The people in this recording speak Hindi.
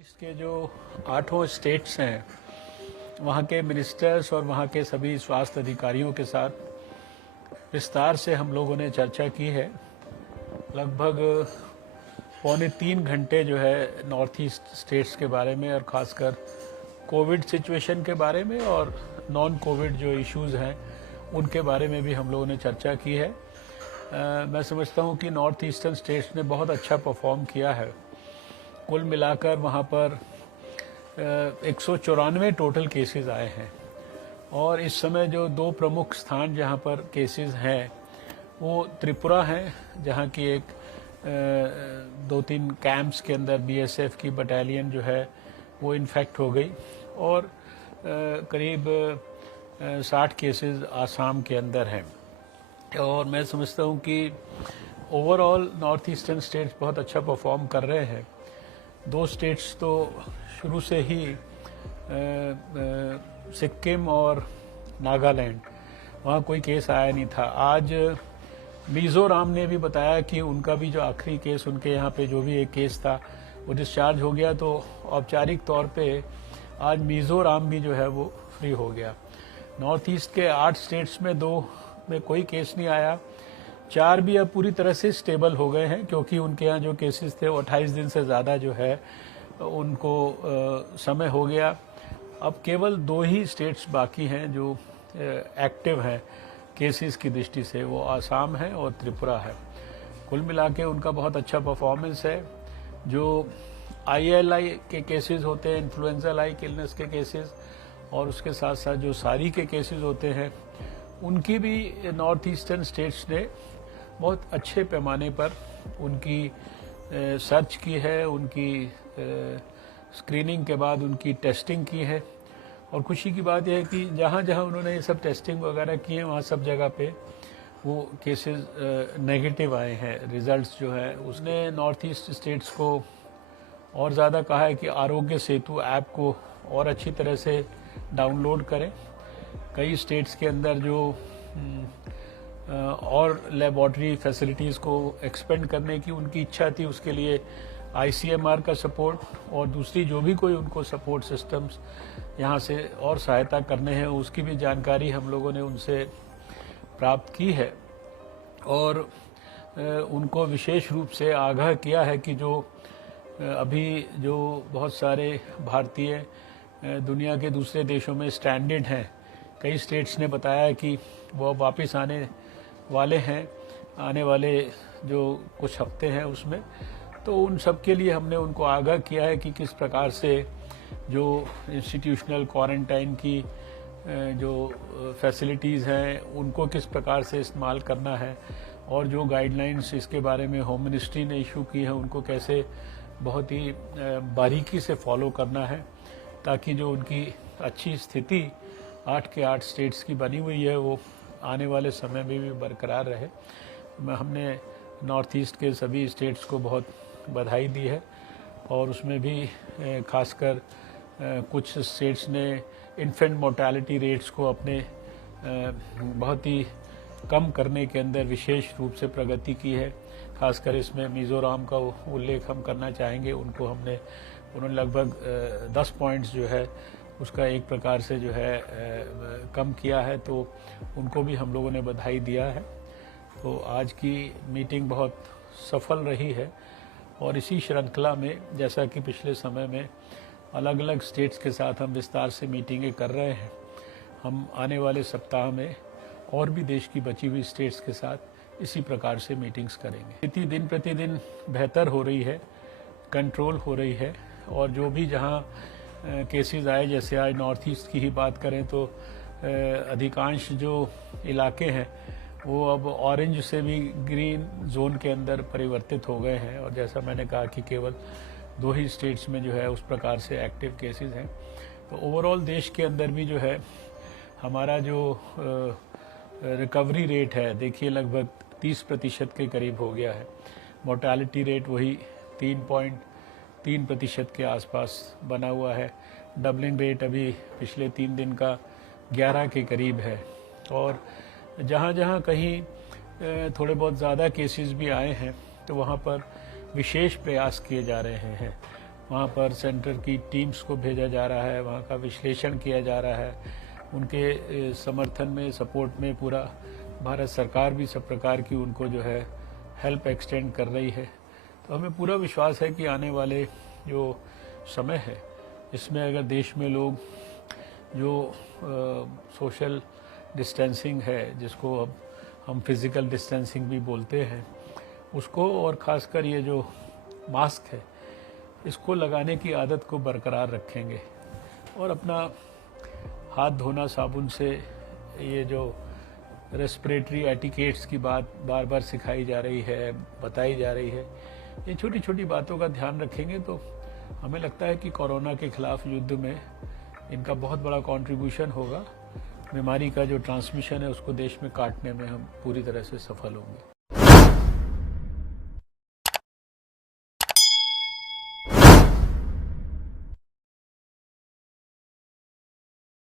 इसके जो 8 स्टेट्स हैं वहाँ के मिनिस्टर्स और वहाँ के सभी स्वास्थ्य अधिकारियों के साथ विस्तार से हम लोगों ने चर्चा की है। लगभग 2.25 घंटे जो है नॉर्थ ईस्ट स्टेट्स के बारे में और ख़ासकर कोविड सिचुएशन के बारे में और नॉन कोविड जो इश्यूज़ हैं उनके बारे में भी हम लोगों ने चर्चा की है। मैं समझता हूँ कि नॉर्थ ईस्टर्न स्टेट्स ने बहुत अच्छा परफॉर्म किया है। कुल मिलाकर वहाँ पर 194 टोटल केसेस आए हैं और इस समय जो 2 प्रमुख स्थान जहाँ पर केसेस हैं वो त्रिपुरा हैं, जहाँ की एक 2-3 कैंप्स के अंदर बीएसएफ की बटालियन जो है वो इन्फेक्ट हो गई और करीब 60 केसेस आसाम के अंदर हैं। और मैं समझता हूँ कि ओवरऑल नॉर्थ ईस्टर्न स्टेट्स बहुत अच्छा परफॉर्म कर रहे हैं। 2 स्टेट्स तो शुरू से ही सिक्किम और नागालैंड, वहाँ कोई केस आया नहीं था। आज मिजोरम ने भी बताया कि उनका भी जो आखिरी केस उनके यहाँ पे जो भी एक केस था वो डिस्चार्ज हो गया, तो औपचारिक तौर पे आज मिजोरम भी जो है वो फ्री हो गया। नॉर्थ ईस्ट के 8 स्टेट्स में 2 में कोई केस नहीं आया, 4 भी अब पूरी तरह से स्टेबल हो गए हैं क्योंकि उनके यहाँ जो केसेस थे वो 28 दिन से ज़्यादा जो है उनको समय हो गया। अब केवल 2 ही स्टेट्स बाकी हैं जो एक्टिव हैं केसेस की दृष्टि से, वो आसाम है और त्रिपुरा है। कुल मिला के उनका बहुत अच्छा परफॉर्मेंस है। जो ILI के केसेस होते हैं, इन्फ्लुएंजा लाइक इलनेस के केसेस, और उसके साथ साथ जो सारी के केसेस होते हैं उनकी भी नॉर्थ ईस्टर्न स्टेट्स ने बहुत अच्छे पैमाने पर उनकी सर्च की है, उनकी स्क्रीनिंग के बाद उनकी टेस्टिंग की है। और खुशी की बात यह है कि जहाँ जहाँ उन्होंने ये सब टेस्टिंग वगैरह की है वहाँ सब जगह पे वो केसेस नेगेटिव आए हैं। रिजल्ट्स जो है उसने नॉर्थ ईस्ट स्टेट्स को और ज़्यादा कहा है कि आरोग्य सेतु ऐप को और अच्छी तरह से डाउनलोड करें। कई स्टेट्स के अंदर जो और लेबॉरेटरी फैसिलिटीज़ को एक्सपेंड करने की उनकी इच्छा थी, उसके लिए ICMR का सपोर्ट और दूसरी जो भी कोई उनको सपोर्ट सिस्टम्स यहाँ से और सहायता करने हैं उसकी भी जानकारी हम लोगों ने उनसे प्राप्त की है। और उनको विशेष रूप से आगाह किया है कि जो अभी जो बहुत सारे भारतीय दुनिया के दूसरे देशों में स्ट्रैंडेड हैं, कई स्टेट्स ने बताया है कि वो वापस आने वाले हैं, आने वाले जो कुछ हफ्ते हैं उसमें। तो उन सब के लिए हमने उनको आगाह किया है कि किस प्रकार से जो इंस्टीट्यूशनल क्वारंटाइन की जो फैसिलिटीज़ हैं उनको किस प्रकार से इस्तेमाल करना है, और जो गाइडलाइंस इसके बारे में होम मिनिस्ट्री ने इशू की है उनको कैसे बहुत ही बारीकी से फॉलो करना है, ताकि जो उनकी अच्छी स्थिति 8 के 8 स्टेट्स की बनी हुई है वो आने वाले समय में भी बरकरार रहे। हमने नॉर्थ ईस्ट के सभी स्टेट्स को बहुत बधाई दी है और उसमें भी खासकर कुछ स्टेट्स ने इन्फेंट मोर्टेलिटी रेट्स को अपने बहुत ही कम करने के अंदर विशेष रूप से प्रगति की है। खासकर इसमें मिजोरम का उल्लेख हम करना चाहेंगे। उन्होंने लगभग 10 पॉइंट्स जो है उसका एक प्रकार से जो है कम किया है, तो उनको भी हम लोगों ने बधाई दिया है। तो आज की मीटिंग बहुत सफल रही है और इसी श्रृंखला में जैसा कि पिछले समय में अलग अलग स्टेट्स के साथ हम विस्तार से मीटिंगें कर रहे हैं, हम आने वाले सप्ताह में और भी देश की बची हुई स्टेट्स के साथ इसी प्रकार से मीटिंग्स करेंगे। स्थिति दिन प्रतिदिन बेहतर हो रही है, कंट्रोल हो रही है, और जो भी जहां केसेस आए, जैसे आज नॉर्थ ईस्ट की ही बात करें तो अधिकांश जो इलाके हैं वो अब ऑरेंज से भी ग्रीन जोन के अंदर परिवर्तित हो गए हैं। और जैसा मैंने कहा कि केवल 2 ही स्टेट्स में जो है उस प्रकार से एक्टिव केसेस हैं। तो ओवरऑल देश के अंदर भी जो है हमारा जो रिकवरी रेट है, देखिए लगभग 30% के करीब हो गया है। मोर्टेलिटी रेट वही 3.3% के आसपास बना हुआ है। डबलिंग रेट अभी पिछले 3 दिन का 11 के करीब है। और जहाँ जहाँ कहीं थोड़े बहुत ज़्यादा केसेस भी आए हैं तो वहाँ पर विशेष प्रयास किए जा रहे हैं। वहाँ पर सेंटर की टीम्स को भेजा जा रहा है, वहाँ का विश्लेषण किया जा रहा है। उनके समर्थन में, सपोर्ट में पूरा भारत सरकार भी सब प्रकार की उनको जो है हेल्प एक्सटेंड कर रही है। तो हमें पूरा विश्वास है कि आने वाले जो समय है इसमें अगर देश में लोग जो सोशल डिस्टेंसिंग है, जिसको अब हम फिज़िकल डिस्टेंसिंग भी बोलते हैं, उसको और ख़ासकर ये जो मास्क है इसको लगाने की आदत को बरकरार रखेंगे और अपना हाथ धोना साबुन से, ये जो रेस्पिरेटरी एटिकेट्स की बात बार बार सिखाई जा रही है, बताई जा रही है, ये छोटी छोटी बातों का ध्यान रखेंगे तो हमें लगता है कि कोरोना के खिलाफ युद्ध में इनका बहुत बड़ा कंट्रीब्यूशन होगा। बीमारी का जो ट्रांसमिशन है उसको देश में काटने में हम पूरी तरह से सफल होंगे।